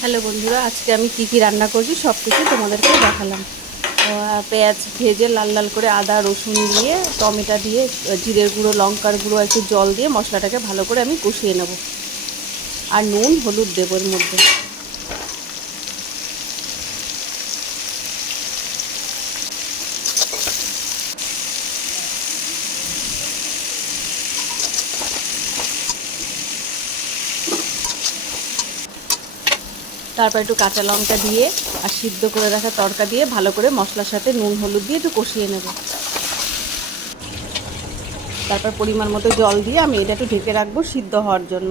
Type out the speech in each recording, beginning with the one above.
Hello বন্ধুরা, আজকে আমি কি কি রান্না করছি সব কিছু তোমাদেরকে দেখালাম। পেঁয়াজ ভেজে লাল লাল করে আদা রসুন দিয়ে টমেটো দিয়ে জিরের গুঁড়ো লঙ্কার গুঁড়ো একটু জল দিয়ে মশলাটাকে ভালো করে আমি কষিয়ে নেব। আর নুন হলুদ দেবো এর মধ্যে। তারপর একটু কাঁচা লঙ্কা দিয়ে আর সিদ্ধ করে রাখা তরকা দিয়ে ভালো করে মশলার সাথে নুন হলুদ দিয়ে একটু কষিয়ে নেব। তারপর পরিমাণ মতো জল দিয়ে আমি এটা একটু ঢেকে রাখবো সিদ্ধ হওয়ার জন্য।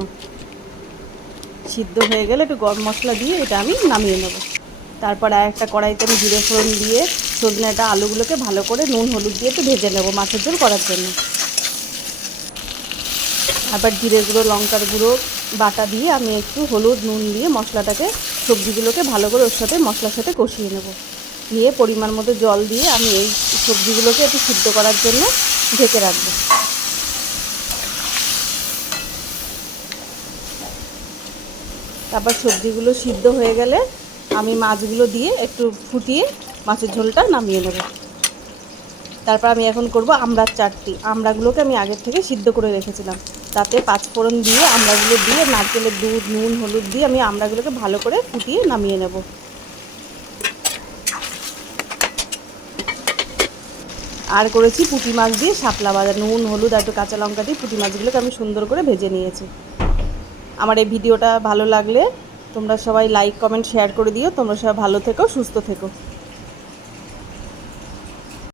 সিদ্ধ হয়ে গেলে একটু গরম মশলা দিয়ে এটা আমি নামিয়ে নেব। তারপর আর একটা কড়াইতে আমি জিরে ফোড়ন দিয়ে সজনেটা আলুগুলোকে ভালো করে নুন হলুদ দিয়ে একটু ভেজে নেব মাছের ঝোল করার জন্য। আবার জিরে গুঁড়ো লঙ্কার গুঁড়ো বাটা দিয়ে আমি একটু হলুদ নুন দিয়ে মশলাটাকে সবজিগুলোকে ভালো করে ওর সাথে মশলার সাথে কষিয়ে নেব। নিয়ে পরিমাণ মতো জল দিয়ে আমি এই সবজিগুলোকে একটু সিদ্ধ করার জন্য ঢেকে রাখবো। তারপর সবজিগুলো সিদ্ধ হয়ে গেলে আমি মাছগুলো দিয়ে একটু ফুটিয়ে মাছের ঝোলটা নামিয়ে নেব। তারপর আমি এখন করব আমড়ার চাটনি। আমড়াগুলোকে আমি আগের থেকে সিদ্ধ করে রেখেছিলাম, তাতে পাঁচফোড়ন দিয়ে আমড়াগুলো দিয়ে নারকেলের দুধ নুন হলুদ দিয়ে আমি আমড়াগুলোকে ভালো করে ফুটিয়ে নামিয়ে নেব। আর করেছি পুঁটি মাছ দিয়ে শাপলা ভাজা, নুন হলুদ আর একটু কাঁচা লঙ্কা দিয়ে পুঁটি মাছগুলোকে আমি সুন্দর করে ভেজে নিয়েছি। আমার এই ভিডিওটা ভালো লাগলে তোমরা সবাই লাইক কমেন্ট শেয়ার করে দিও। তোমরা সবাই ভালো থেকো, সুস্থ থেকো।